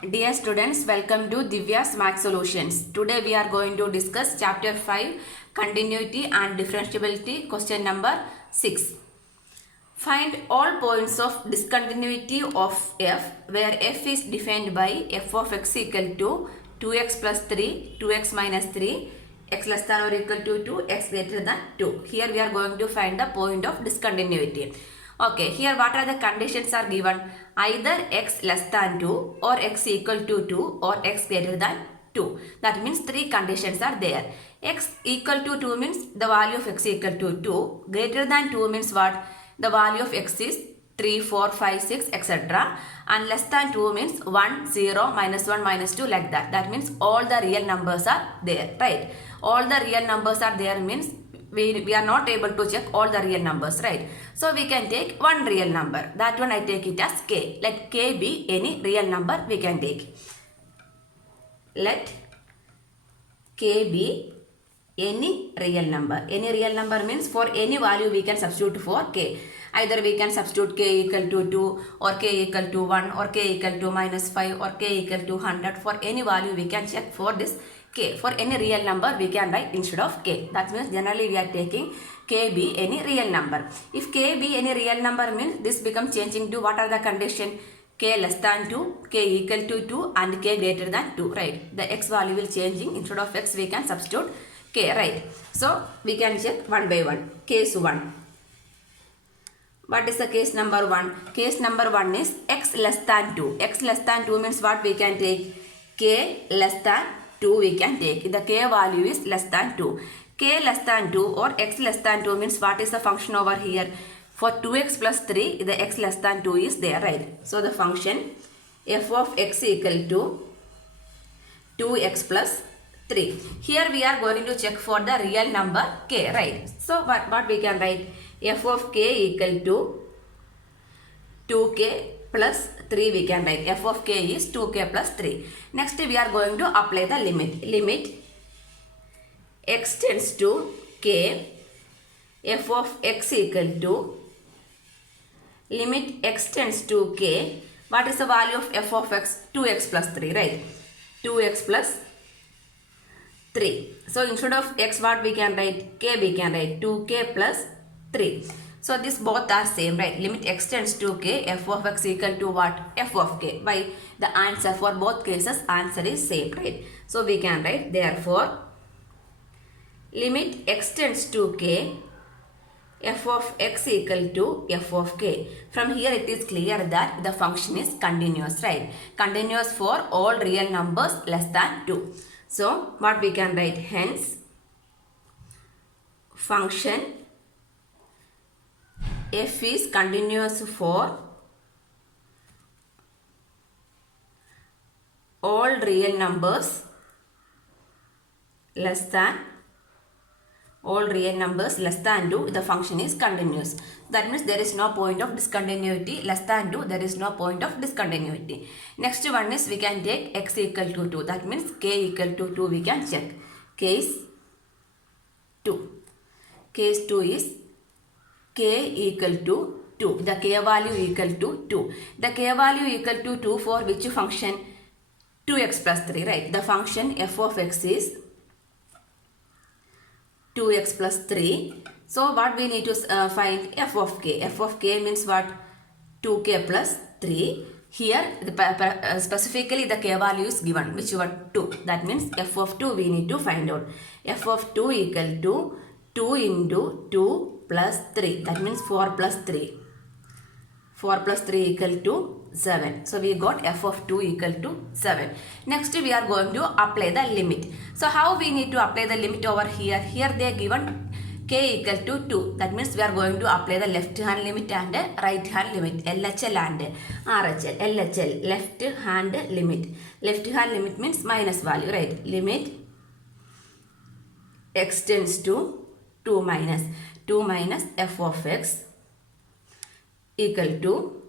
Dear students, welcome to Divya's Math Solutions. Today we are going to discuss chapter 5 Continuity and Differentiability, question number 6. Find all points of discontinuity of f where f is defined by f of x equal to 2x plus 3, 2x minus 3, x less than or equal to 2, x greater than 2. Here we are going to find the point of discontinuity. Okay, here what are the conditions are given? Either x less than 2 or x equal to 2 or x greater than 2. That means three conditions are there. X equal to 2 means the value of x equal to 2. Greater than 2 means what? The value of x is 3, 4, 5, 6, etc. And less than 2 means 1, 0, minus 1, minus 2 like that. That means all the real numbers are there, right? All the real numbers are there means we are not able to check all the real numbers, right? So we can take one real number. That one I take it as k. Let k be any real number we can take. Let k be any real number. Any real number means for any value we can substitute for k. Either we can substitute k equal to 2 or k equal to 1 or k equal to minus 5 or k equal to 100. For any value we can check for this k. For any real number we can write instead of k. That means generally we are taking k be any real number. If k be any real number means this becomes changing to what are the condition? K less than 2, k equal to 2 and k greater than 2, right? The x value will changing. Instead of x we can substitute k, right? So we can check one by one. Case 1. What is the case number 1? Case number 1 is x less than 2. X less than 2 means what we can take? K less than 2 we can take. The k value is less than 2. K less than 2 or x less than 2 means what is the function over here? For 2x plus 3, the x less than 2 is there, right? So the function f of x equal to 2x plus 3. Here we are going to check for the real number k, right? So what we can write? F of k equal to 2k plus 3 we can write. F of k is 2k plus 3. Next we are going to apply the limit. Limit x tends to k, f of x equal to limit x tends to k. What is the value of f of x? 2x plus 3, right? 2x plus 3. So instead of x what we can write? K we can write 2k plus 3. So this both are same, right? Limit x tends to k, f of x equal to what? F of k. Why? The answer for both cases answer is same, right? So we can write therefore limit x tends to k, f of x equal to f of k. From here it is clear that the function is continuous, right? Continuous for all real numbers less than 2. So what we can write? Hence function f is continuous for all real numbers less than 2. The function is continuous. That means there is no point of discontinuity. Less than 2 there is no point of discontinuity. Next one is we can take x equal to 2. That means k equal to 2 we can check. Case 2. Case 2 is k equal to 2. The k value equal to 2. The k value equal to 2 for which function? 2x plus 3, right? The function f of x is 2x plus 3. So what we need to find? F of k. F of k means what? 2k plus 3. Here specifically the k value is given, which was 2. That means f of 2 we need to find out. F of 2 equal to 2 into 2 plus 3. That means 4 plus 3. 4 plus 3 equal to 7. So we got f of 2 equal to 7. Next we are going to apply the limit. So how we need to apply the limit over here? Here they are given k equal to 2. That means we are going to apply the left hand limit and right hand limit. LHL and RHL. LHL, left hand limit. Left hand limit means minus value, right? Limit x tends to 2 minus f of x equal to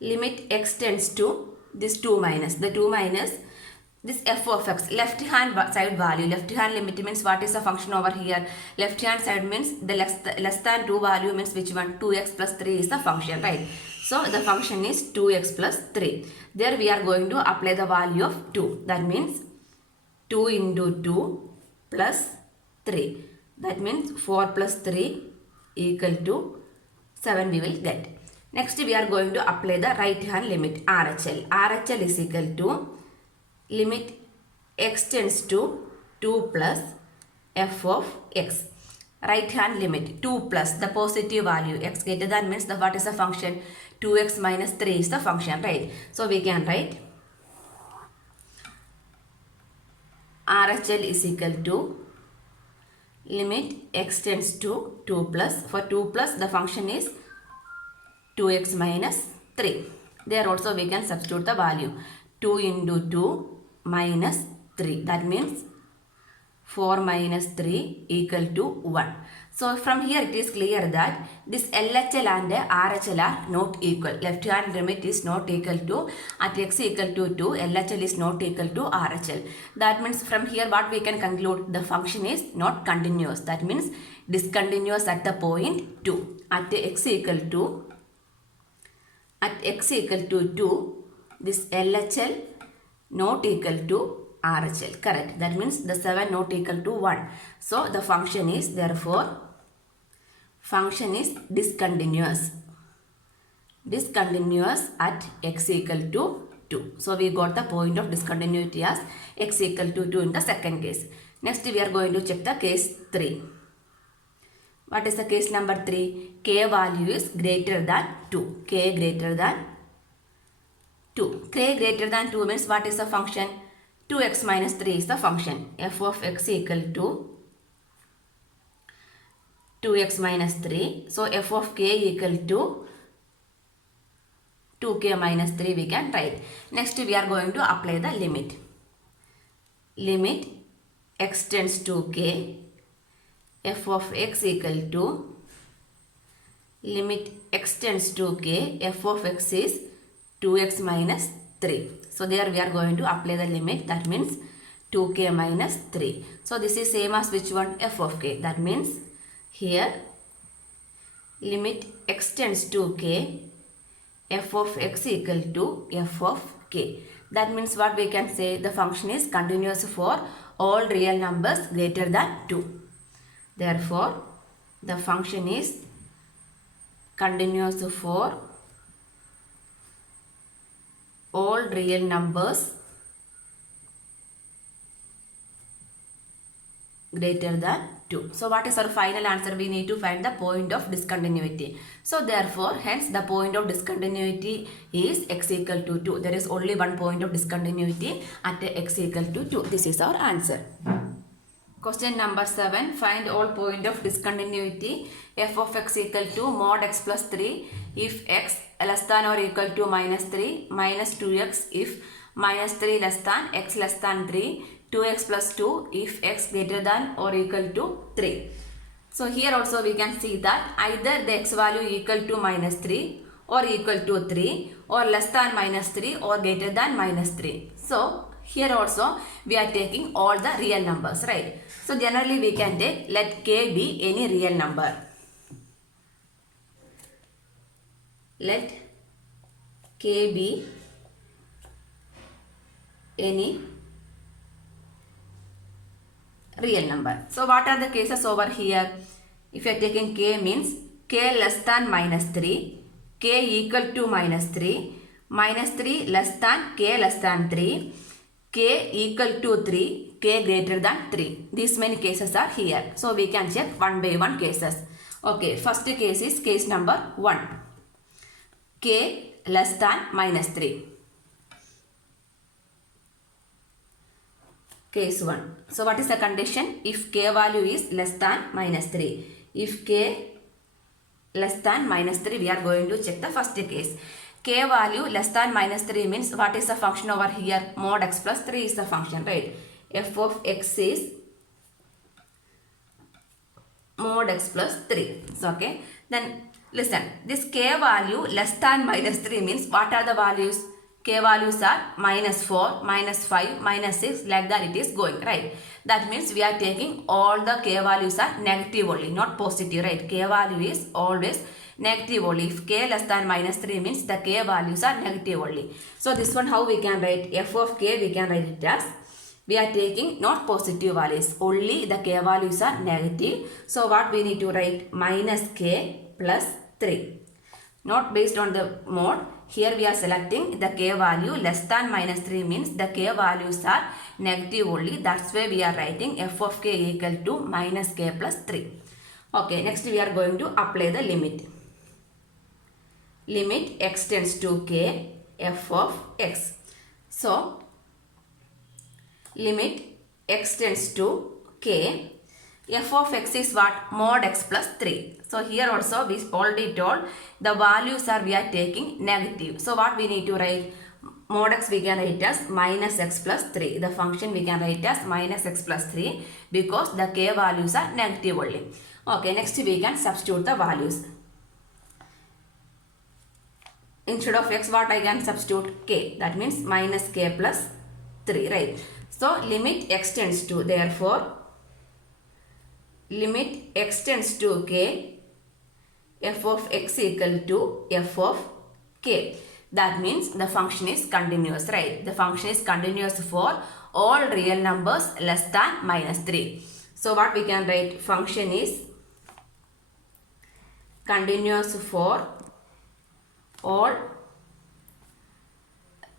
limit x tends to this 2 minus. The 2 minus this f of x, left hand side value. Left hand limit means what is the function over here? Left hand side means the less than 2 value means which one? 2x plus 3 is the function, right? So the function is 2x plus 3. There we are going to apply the value of 2. That means 2 into 2 plus 3. That means 4 plus 3 equal to 7 we will get. Next we are going to apply the right hand limit RHL. RHL is equal to limit x tends to 2 plus f of x. Right hand limit 2 plus the positive value x greater than means the what is the function? 2x minus 3 is the function, right? So we can write RHL is equal to limit x tends to 2 plus. For 2 plus the function is 2x minus 3. There also we can substitute the value 2 into 2 minus 3. That means 4 minus 3 equal to 1. So from here it is clear that this LHL and RHL are not equal. Left hand limit is not equal to, at x equal to 2, LHL is not equal to RHL. That means from here what we can conclude, the function is not continuous. That means discontinuous at the point 2. At x equal to 2, this LHL not equal to RHL, correct. That means the 7 not equal to 1. So the function is, therefore, function is discontinuous. Discontinuous at x equal to 2. So we got the point of discontinuity as x equal to 2 in the second case. Next we are going to check the case 3. What is the case number 3? K value is greater than 2. K greater than 2. K greater than 2 means what is the function? 2x minus 3 is the function. F of x equal to 2x minus 3. So f of k equal to 2k minus 3 we can write. Next we are going to apply the limit. Limit x tends to k. F of x equal to limit x tends to k. F of x is 2x minus 3. So there we are going to apply the limit. That means 2k minus 3. So this is same as which one? F of k. That means here limit x tends to k. F of x equal to f of k. That means what we can say? The function is continuous for all real numbers greater than 2. Therefore, the function is continuous for all real numbers greater than 2. So what is our final answer? We need to find the point of discontinuity. So therefore, hence the point of discontinuity is x equal to 2. There is only one point of discontinuity at x equal to 2. This is our answer. Question number 7. Find all point of discontinuity. F of x equal to mod x plus 3 if x less than or equal to minus 3, minus 2x if minus 3 less than x less than 3, 2x plus 2 if x greater than or equal to 3. So here also we can see that either the x value equal to minus 3 or equal to 3 or less than minus 3 or greater than minus 3. So here also we are taking all the real numbers, right? So generally we can take let k be any real number. Let k be any real number. So what are the cases over here? If you are taking k means k less than minus 3, k equal to minus 3, minus 3 less than k less than 3, k equal to 3, k greater than 3. These many cases are here. So we can check one by one cases. Okay, first case is case number 1. K less than minus 3. Case 1. So what is the condition? If k value is less than minus 3. If k less than minus 3, we are going to check the first case. K value less than minus 3 means what is the function over here? Mod x plus 3 is the function, right? F of x is mod x plus 3. So, okay. Then listen, this k value less than minus 3 means what are the values? K values are minus 4, minus 5, minus 6, like that it is going, right? That means we are taking all the k values are negative only, not positive, right? K value is always negative only. If k less than minus 3 means the k values are negative only. So this one how we can write? F of k we can write it as, we are taking not positive values, only the k values are negative. So what we need to write? Minus k plus 3. Not based on the mode. Here we are selecting the k value less than minus 3 means the k values are negative only. That's why we are writing f of k equal to minus k plus 3. Okay, next we are going to apply the limit. Limit x tends to k f of x. So limit x tends to k, f of x is what? Mod x plus 3. So here also we already told the values are we are taking negative. So what we need to write? Mod x we can write as minus x plus 3. The function we can write as minus x plus 3 because the k values are negative only. Okay, next we can substitute the values. Instead of x, what I can substitute? K. That means minus k plus 3, right? So limit x tends to, therefore limit x tends to k, f of x equal to f of k. That means the function is continuous, right? The function is continuous for all real numbers less than minus 3. So what we can write? Function is continuous for all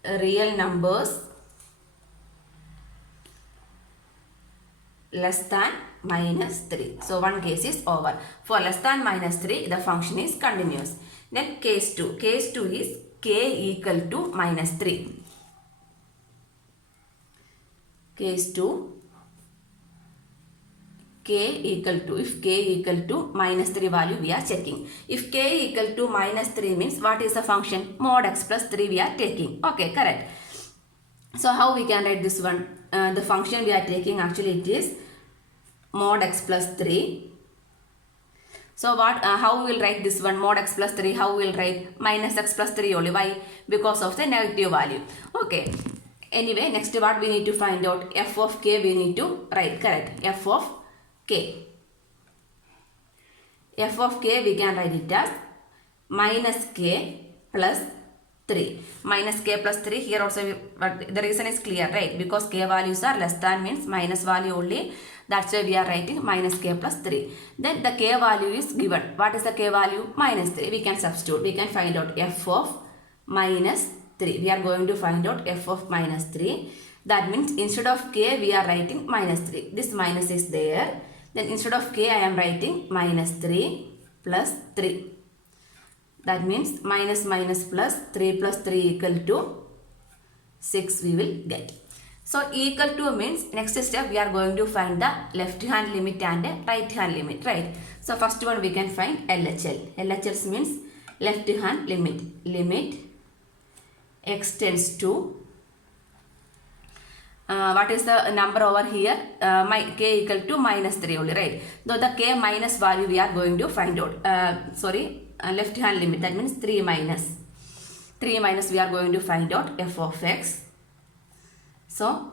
real numbers less than minus 3. So one case is over. For less than minus 3, the function is continuous. Then case 2. Case 2 is k equal to minus 3. Case 2, k equal to, if k equal to minus 3 value we are checking. If k equal to minus 3 means what is the function? Mod x plus 3 we are taking. Okay, correct. So how we can write this one? The function we are taking actually it is mod x plus 3. So what? How we will write this one? Mod x plus 3. How we will write? Minus x plus 3 only. Why? Because of the negative value. Okay. Anyway, next what we need to find out? F of k we need to write. Correct. F of k. F of k we can write it as minus k plus 3. Minus k plus 3 here also, but the reason is clear, right? Because k values are less than means minus value only. That's why we are writing minus k plus 3. Then the k value is given. What is the k value? Minus 3. We can substitute. We can find out f of minus 3. We are going to find out f of minus 3. That means instead of k we are writing minus 3. This minus is there. Then instead of k I am writing minus 3 plus 3. That means minus minus plus 3 plus 3 equal to 6 we will get. So equal to means next step we are going to find the left hand limit and right hand limit, right? So first one we can find LHL. LHL means left hand limit. Limit x tends to, what is the number over here? K equal to minus 3 only, right? Though the k minus value we are going to find out. Left hand limit, that means 3 minus. 3 minus we are going to find out f of x. So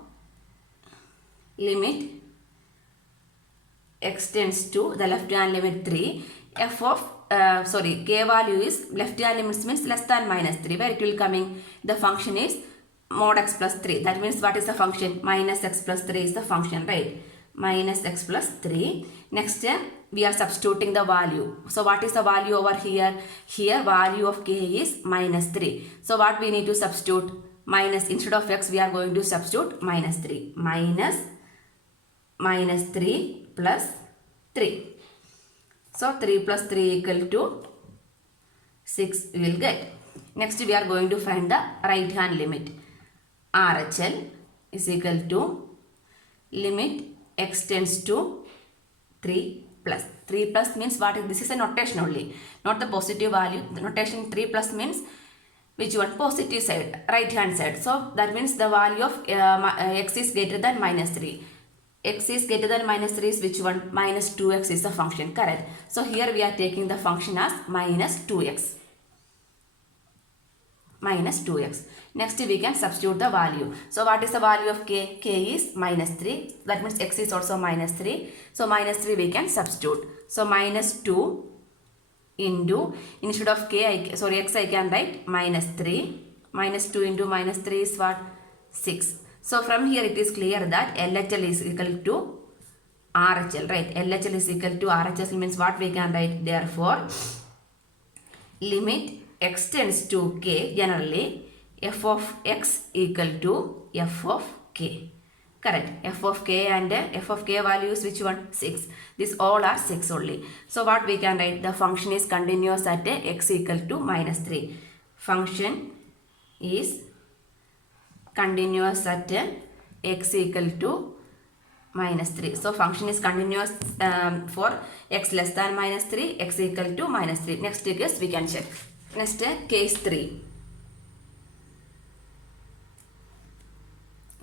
limit x tends to the left hand limit 3. F of k value is left hand limit means less than minus 3. Where it will coming? The function is mod x plus 3. That means what is the function? Minus x plus 3 is the function, right? Minus x plus 3. Next we are substituting the value. So what is the value over here? Here value of k is minus 3. So what we need to substitute? Minus, instead of x we are going to substitute minus 3. Minus 3 plus 3. So 3 plus 3 equal to 6 we will get. Next we are going to find the right hand limit. RHL is equal to limit x tends to 3 plus. 3 plus means what is, this is a notation only, not the positive value. The notation 3 plus means which one? Positive side, right hand side. So that means the value of x is greater than minus 3. X is greater than minus 3 is which one? Minus 2x is the function, correct. So here we are taking the function as minus 2x. Minus 2x. Next we can substitute the value. So what is the value of k? K is minus 3. That means x is also minus 3. So minus 3 we can substitute. So minus 2 into, instead of x I can write minus 3. Minus 2 into minus 3 is what? 6. So from here it is clear that LHL is equal to RHL, right? LHL is equal to RHL means what we can write? Therefore, limit x tends to k, generally f of x equal to f of k. Correct. F of k and f of k values which one? 6. These all are 6 only. So what we can write? The function is continuous at x equal to minus 3. Function is continuous at x equal to minus 3. So function is continuous for x less than minus 3, x equal to minus 3. Next case we can check. Next case 3.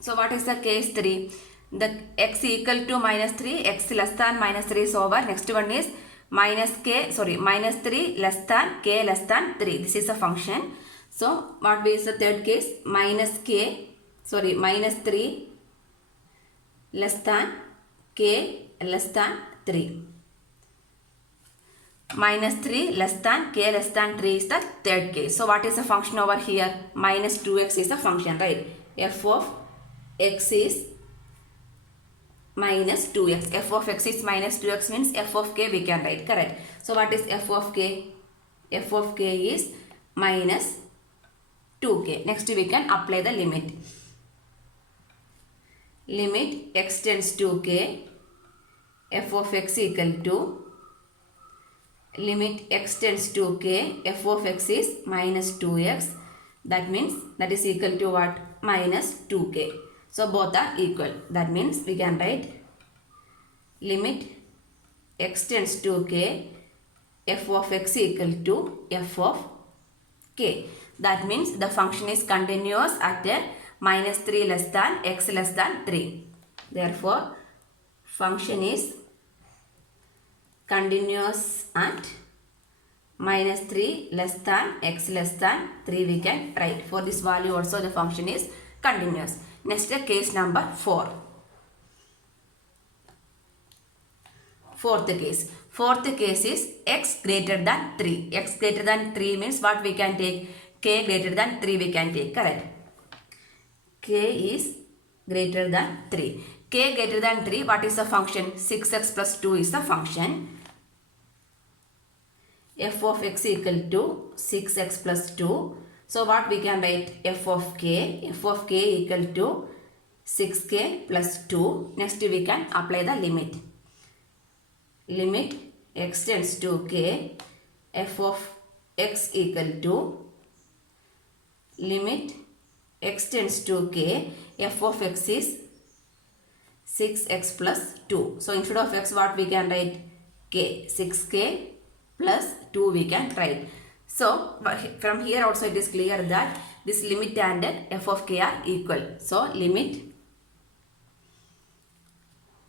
So what is the case 3? The x equal to minus 3, x less than minus 3 is over. Next one is minus 3 less than k less than 3. This is a function. So what is the third case? Minus 3 less than k less than 3. Minus 3 less than k less than 3 is the third case. So what is the function over here? Minus 2x is the function, right? F of x is minus 2x. F of x is minus 2x means f of k we can write, correct? So what is f of k? F of k is minus 2k. Next we can apply the limit. Limit x tends to k, f of x equal to, limit x tends to k, f of x is minus 2x. That means that is equal to what? Minus 2k. So both are equal. That means we can write limit x tends to k, f of x equal to f of k. That means the function is continuous at minus 3 less than x less than 3. Therefore, function is continuous at minus 3 less than x less than 3 we can write. For this value also the function is continuous. Next case number 4. Fourth case. Fourth case is x greater than 3. X greater than 3 means what we can take? K greater than 3 we can take, correct? K is greater than 3. K greater than 3, what is the function? 6x plus 2 is the function. F of x equal to 6x plus 2. So what we can write? F of k. F of k equal to 6k plus 2. Next we can apply the limit. Limit x tends to k. F of x equal to, limit x tends to k. F of x is 6x plus 2. So instead of x what we can write? K. 6k plus 2 we can write. So from here also it is clear that this limit and f of k are equal. So limit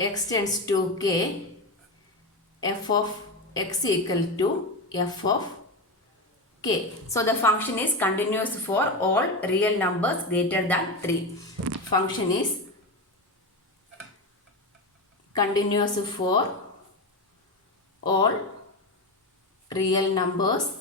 x tends to k, f of x equal to f of k. So the function is continuous for all real numbers greater than 3. Function is continuous for all real numbers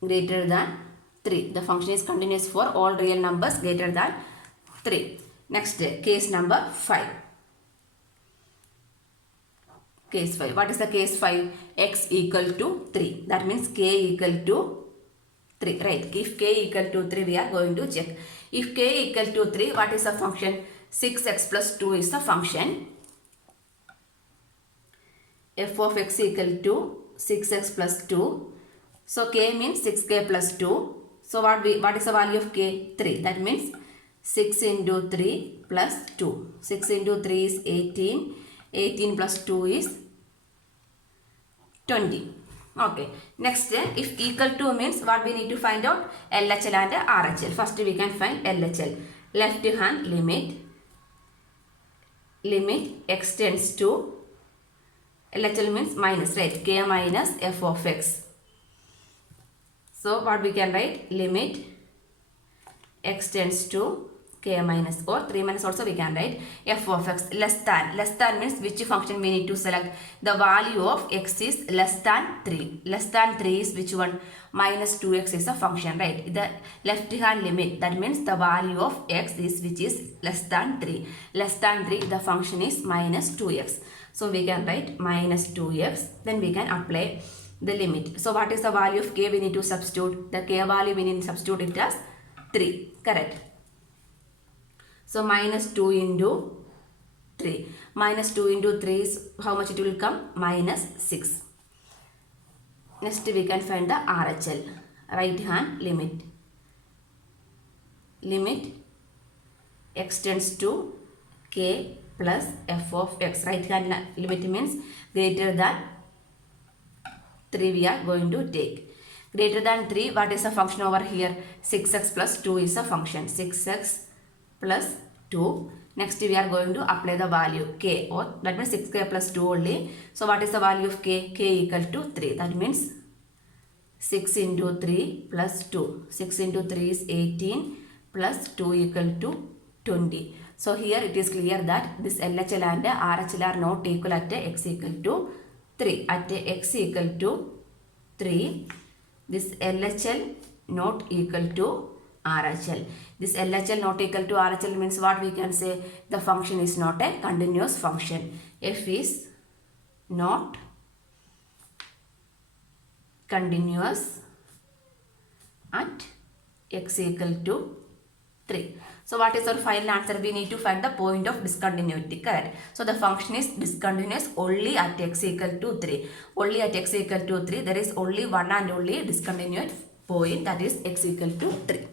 greater than 3. The function is continuous for all real numbers greater than 3. Next, case number 5. Case 5. What is the case 5? X equal to 3. That means k equal to 3. Right. If k equal to 3, we are going to check. If k equal to 3, what is the function? 6x plus 2 is the function. F of x equal to 6x plus 2. So k means 6k plus 2. So what is the value of k? 3. That means 6 into 3 plus 2. 6 into 3 is 18. 18 plus 2 is 20. Okay. Next, if equal to means what we need to find out? LHL and RHL. First we can find LHL. Left hand limit. Limit x tends to, LHL means minus, right? K minus f of x. So what we can write? Limit x tends to k minus, or 3 minus also we can write. F of x less than means which function we need to select. The value of x is less than 3. Less than 3 is which one? Minus 2x is a function, right? The left hand limit, that means the value of x is which is less than 3. Less than 3, the function is minus 2x. So we can write minus 2x. Then we can apply the limit. So what is the value of k we need to substitute? The k value we need to substitute it as 3. Correct. So minus 2 into 3. Minus 2 into 3 is how much it will come? Minus 6. Next we can find the RHL, right hand limit. Limit x tends to k plus f of x. Right hand limit means greater than 3 we are going to take. Greater than 3, what is the function over here? 6x plus 2 is a function. 6x plus 2. Next we are going to apply the value k, or that means 6k plus 2 only. So what is the value of k? K equal to 3. That means 6 into 3 plus 2. 6 into 3 is 18 plus 2 equal to 20. So here it is clear that this LHL and RHL are not equal at x equal to 3. At x equal to 3, this LHL not equal to RHL. This LHL not equal to RHL means what we can say? The function is not a continuous function. F is not continuous at x equal to 3. So what is our final answer? We need to find the point of discontinuity. Correct. So the function is discontinuous only at x equal to 3. Only at x equal to 3. There is only one and only discontinuous point, that is x equal to 3.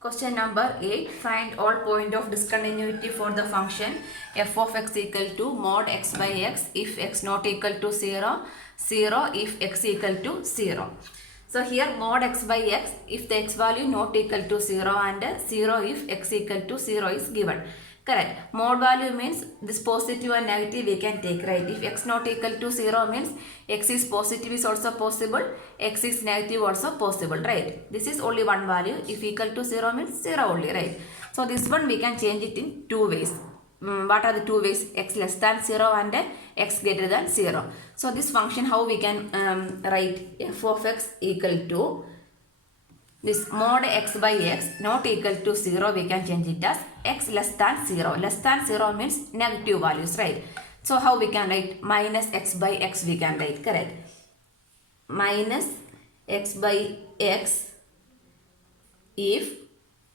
Question number 8. Find all point of discontinuity for the function f of x equal to mod x by x if x not equal to 0, 0 if x equal to 0. So here mod x by x if the x value not equal to 0 and 0 if x equal to 0 is given. Correct. Mod value means this positive and negative we can take, right? If x not equal to 0 means x is positive is also possible, x is negative also possible, right? This is only one value. If equal to 0 means 0 only, right? So this one we can change it in two ways. What are the two ways? X less than 0 and x greater than 0. So this function, how we can write? F of x equal to this mod x by x not equal to 0, we can change it as x less than 0. Less than 0 means negative values, right? So how we can write? Minus x by x we can write. Correct. Minus x by x if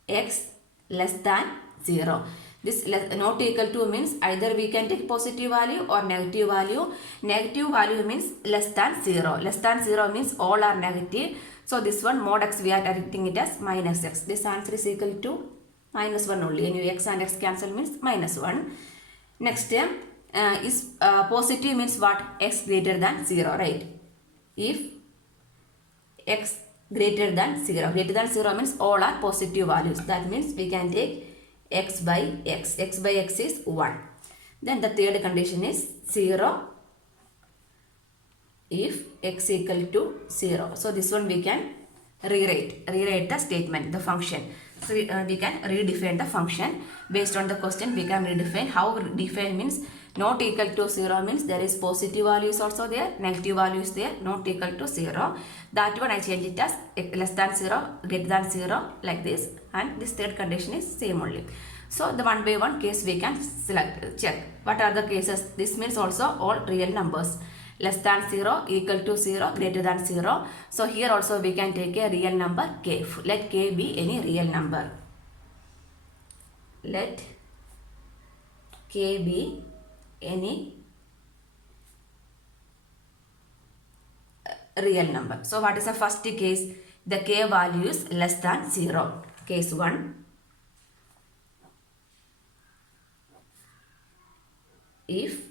x less than 0. This not equal to means either we can take positive value or negative value. Negative value means less than 0. Less than 0 means all are negative. So this one mod x we are writing it as minus x. This answer is equal to minus 1 only. Anyway, x and x cancel means minus 1. Next is positive means what? X greater than 0, right? If x greater than 0. Greater than 0 means all are positive values. That means we can take x by x. X by x is 1. Then the third condition is 0 if x equal to 0. So this one we can rewrite the statement, the function. So we can redefine the function. Based on the question we can redefine. How define means not equal to 0 means there is positive values also there, negative values there, not equal to 0. That one I change it as less than 0, greater than 0 like this, and this third condition is same only. So the one by one case we can select, check. What are the cases? This means also all real numbers. Less than 0, equal to 0, greater than 0. So here also we can take a real number k. Let k be any real number. Let k be any real number. So what is the first case? The k value is less than 0. Case 1. If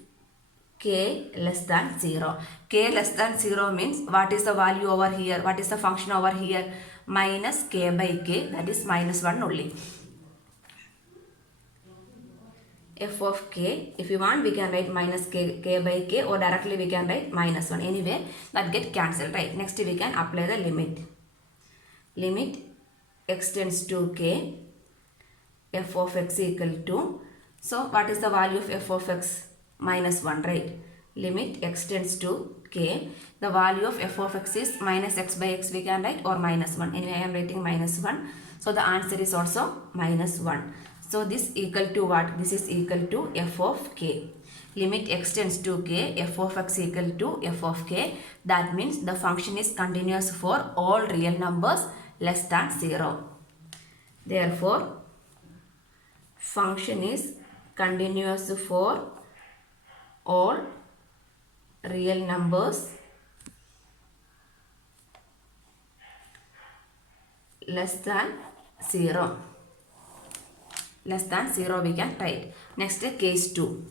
k less than 0. K less than 0 means what is the value over here? What is the function over here? Minus k by k, that is minus 1 only. F of k, if you want we can write minus k by k, or directly we can write minus 1. Anyway that get cancelled, right? Next we can apply the limit. Limit x tends to k f of x equal to, so what is the value of f of x? Minus 1, right? Limit x tends to k. The value of f of x is minus x by x we can write, or minus 1. Anyway, I am writing minus 1. So the answer is also minus 1. So this equal to what? This is equal to f of k. Limit x tends to k, f of x equal to f of k. That means the function is continuous for all real numbers less than 0. Therefore, function is continuous for all real numbers less than 0. Less than 0 we can write. Next, case 2.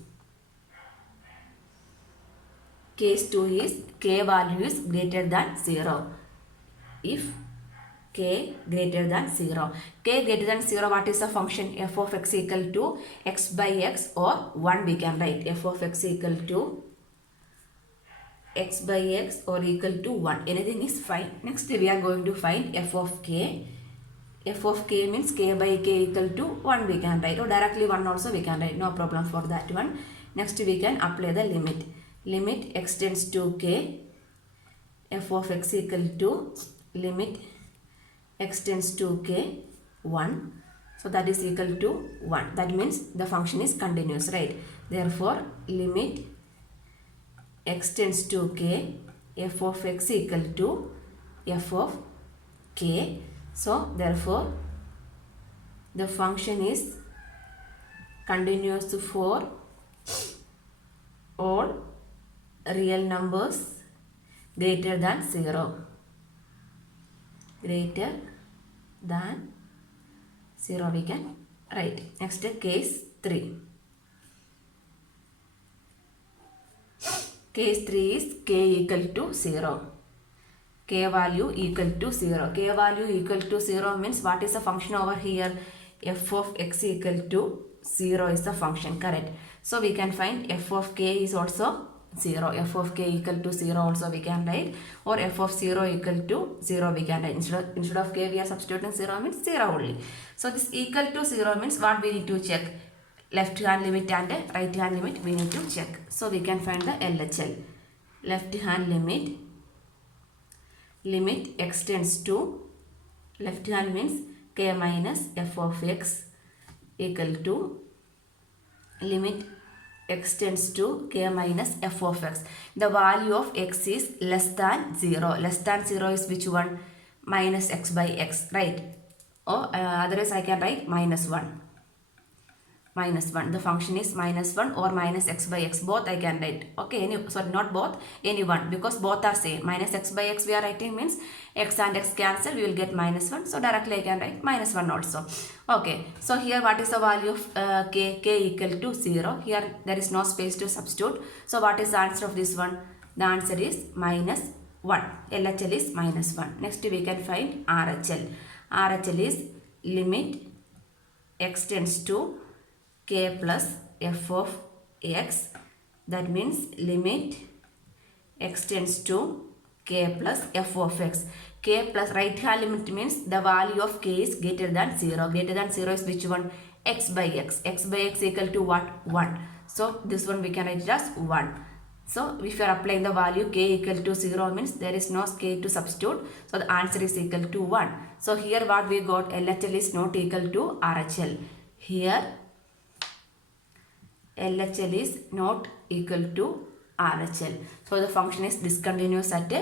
Case 2 is k value is greater than 0. If k greater than 0. K greater than 0, what is the function? F of x equal to x by x or 1 we can write. F of x equal to x by x or equal to 1. Anything is fine. Next we are going to find f of k. F of k means k by k equal to 1 we can write, or directly 1 also we can write. No problem for that one. Next we can apply the limit. Limit x tends to k. F of x equal to limit x tends to k 1. So that is equal to 1. That means the function is continuous, right? Therefore, limit x tends to k, f of x equal to f of k. So therefore, the function is continuous for all real numbers greater than 0. Greater than 0 we can write. Next, case 3. Case 3 is k equal to 0. K value equal to 0. K value equal to 0 means what is the function over here? F of x equal to 0 is the function, correct? So we can find f of k is also 0. F of k equal to 0 also we can write, or f of 0 equal to 0 we can write. Instead of k we are substituting 0 means 0 only. So this equal to 0 means what we need to check? Left hand limit and right hand limit we need to check. So we can find the LHL. Left hand limit x tends to, left hand means k minus f of x equal to limit x tends to k minus f of x. The value of x is less than 0. Less than 0 is which one? Minus x by x, right? Or otherwise I can write minus 1. Minus 1. The function is minus 1 or minus x by x. Both I can write. Okay, sorry, not both, any one, because both are same. Minus x by x we are writing means x and x cancel, we will get minus 1. So directly I can write minus 1 also. Okay, so here what is the value of k? K equal to 0. Here there is no space to substitute. So what is the answer of this one? The answer is minus 1. LHL is minus 1. Next we can find RHL. RHL is limit x tends to k plus f of x. That means limit x tends to k plus f of x. K plus right hand limit means the value of k is greater than 0. Greater than 0 is which one? X by x. X by x equal to what? 1. So this one we can write as 1. So if you are applying the value k equal to 0 means there is no k to substitute. So the answer is equal to 1. So here what we got? LHL is not equal to RHL. Here LHL is not equal to RHL. So the function is discontinuous at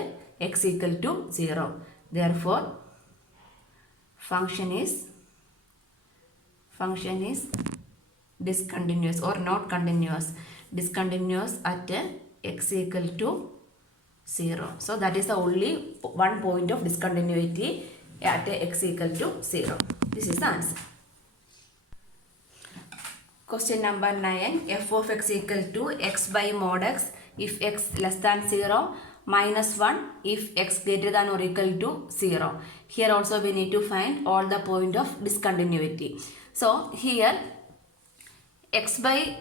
x equal to 0. Therefore, function is discontinuous or not continuous. Discontinuous at x equal to 0. So that is the only one point of discontinuity at x equal to 0. This is the answer. Question number 9. F of x equal to x by mod x if x less than 0, minus 1 if x greater than or equal to 0. Here also we need to find all the point of discontinuity. So here x by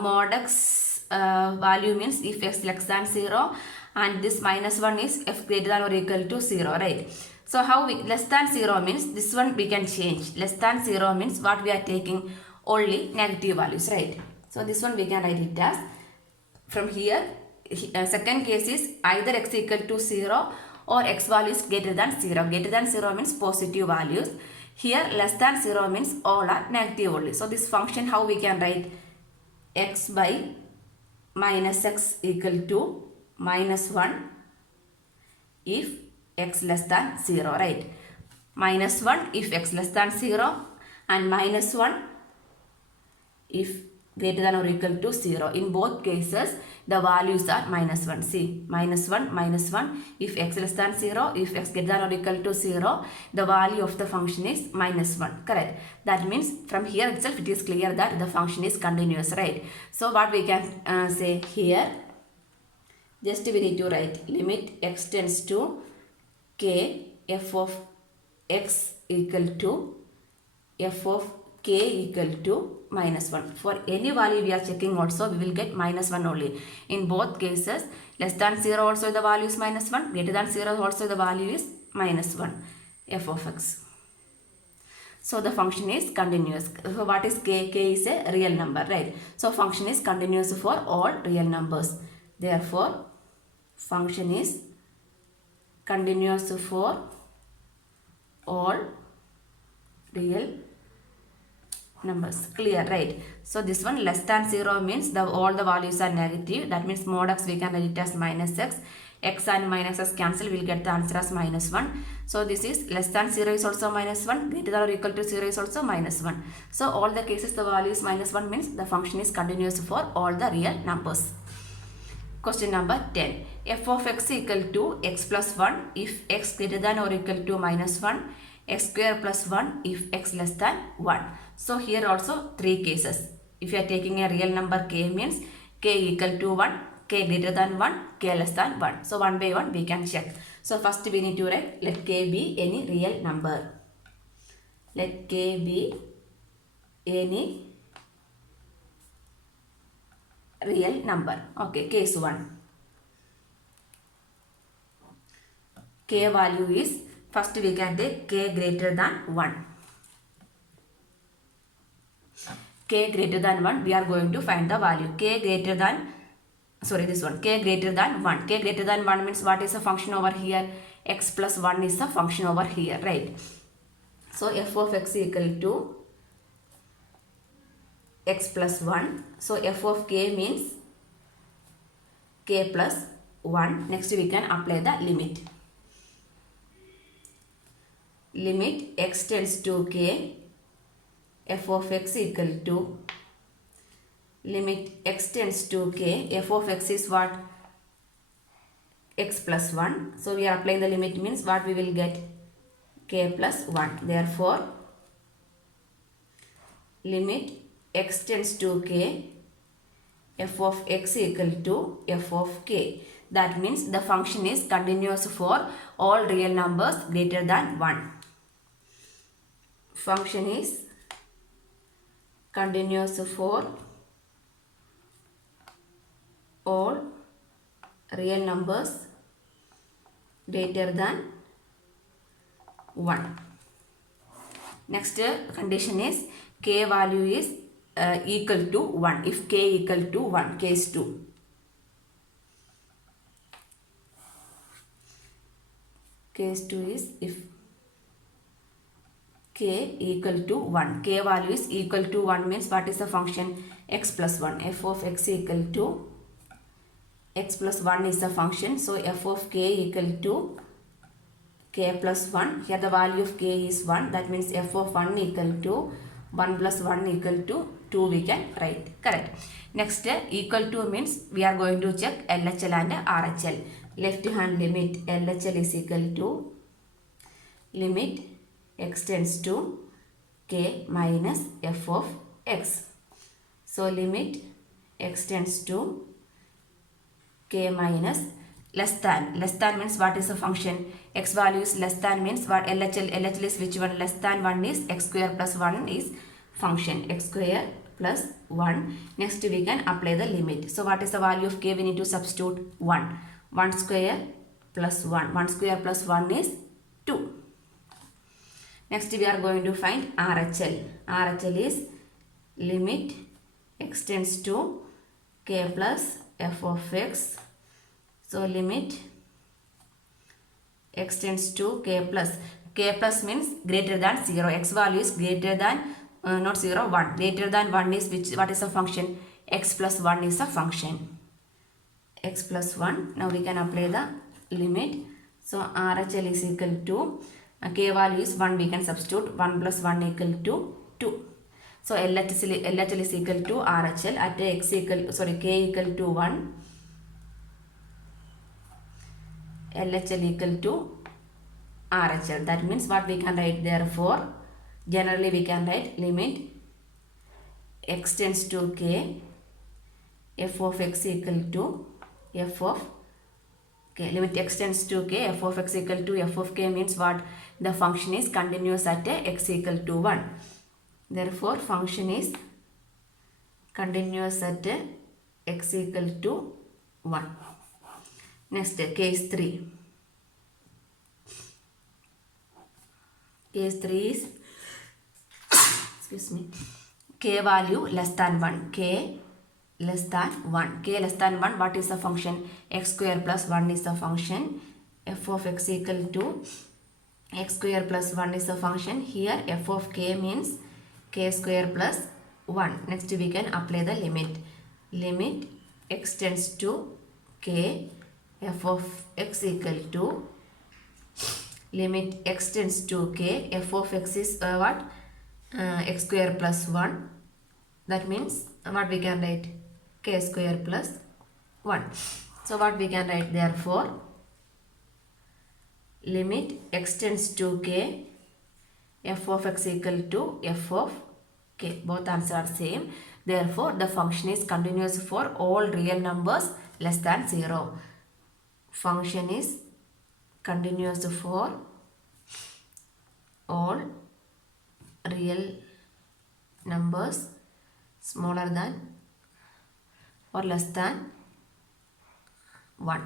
mod x value means if x less than 0 and this minus 1 is f greater than or equal to 0, right? So how we, less than 0 means this one we can change. Less than 0 means what we are taking? Only negative values, right? So this one we can write it as, from here, second case is either x equal to 0 or x value is greater than 0. Greater than 0 means positive values. Here less than 0 means all are negative only. So this function how we can write? X by minus x equal to minus 1 if x less than 0, right? Minus 1 if x less than 0 and minus 1 if greater than or equal to 0. In both cases, the values are minus 1. See, minus 1, if x less than 0, if x greater than or equal to 0, the value of the function is minus 1, correct? That means from here itself it is clear that the function is continuous, right? So what we can say here, just we need to write limit x tends to k f of x equal to f of k equal to minus 1. For any value we are checking also, we will get minus 1 only. In both cases, less than 0 also the value is minus 1, greater than 0 also the value is minus 1, f of x. So the function is continuous. So what is k? K is a real number, right? So function is continuous for all real numbers. Therefore, function is continuous for all real numbers. Clear, right? So this one less than 0 means all the values are negative. That means mod x we can write it as minus x. X and minus x cancel, we will get the answer as minus 1. So this is less than 0 is also minus 1, greater than or equal to 0 is also minus 1. So all the cases the value is minus 1 means the function is continuous for all the real numbers. Question number 10. F of x equal to x plus 1 if x greater than or equal to minus 1, x square plus 1 if x less than 1. So here also 3 cases. If you are taking a real number k means k equal to 1, k greater than 1, k less than 1. So one by one we can check. So first we need to write, let k be any real number. Let k be any real number. Okay, case 1. K value is, first we can take k greater than 1. K greater than 1, we are going to find the value. K greater than, sorry, this one, k greater than 1. K greater than 1 means what is the function over here? X plus 1 is the function over here, right? So f of x equal to x plus 1. So f of k means k plus 1. Next we can apply the limit. Limit x tends to k, f of x equal to, limit x tends to k, f of x is what? X plus 1. So we are applying the limit means what we will get? K plus 1. Therefore, limit x tends to k, f of x equal to f of k. That means the function is continuous for all real numbers greater than 1. Function is continuous for all real numbers greater than 1. Next condition is k value is equal to 1. If k equal to 1, case 2. Case 2 is if k equal to 1. K value is equal to 1 means what is the function? X plus 1. F of x equal to x plus 1 is the function. So f of k equal to k plus 1. Here the value of k is 1. That means f of 1 equal to 1 plus 1 equal to 2 we can write. Correct. Next equal to means we are going to check LHL and RHL. Left hand limit LHL is equal to limit x tends to k minus f of x. So limit x tends to k minus less than means what is the function? X value is less than means what? LHL is which one? Less than 1 is x square plus 1 is function x square plus 1. Next we can apply the limit. So what is the value of k? We need to substitute 1. 1 square plus 1. 1 square plus 1 is 2. Next we are going to find RHL. RHL is limit x tends to k plus f of x. So limit x tends to k plus means greater than 0. X value is greater than not 0, 1. Greater than 1 is what is a function? X plus 1 is a function. X plus 1. Now we can apply the limit. So RHL is equal to k value is 1, we can substitute 1 plus 1 equal to 2. So LHL is equal to RHL at k equal to 1. LHL equal to RHL. That means what we can write, therefore generally we can write limit x tends to k f of x equal to f of k. Limit x tends to k f of x equal to f of k means what? The function is continuous at x equal to 1. Therefore function is continuous at x equal to 1. Next, case 3. Case 3 is k value less than 1. K less than 1. K less than 1, what is the function? X square plus 1 is the function. F of x equal to x square plus 1 is the function. Here f of k means k square plus 1. Next we can apply the limit. Limit x tends to k f of x equal to limit x tends to k f of x is what? X square plus 1. That means what we can write? K square plus 1. So what we can write, therefore limit x tends to k f of x equal to f of k. Both answers are same. Therefore the function is continuous for all real numbers less than 0. Function is continuous for all real numbers smaller than or less than 1.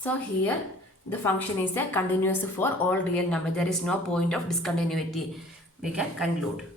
So here the function is a continuous for all real numbers. There is no point of discontinuity. We can conclude.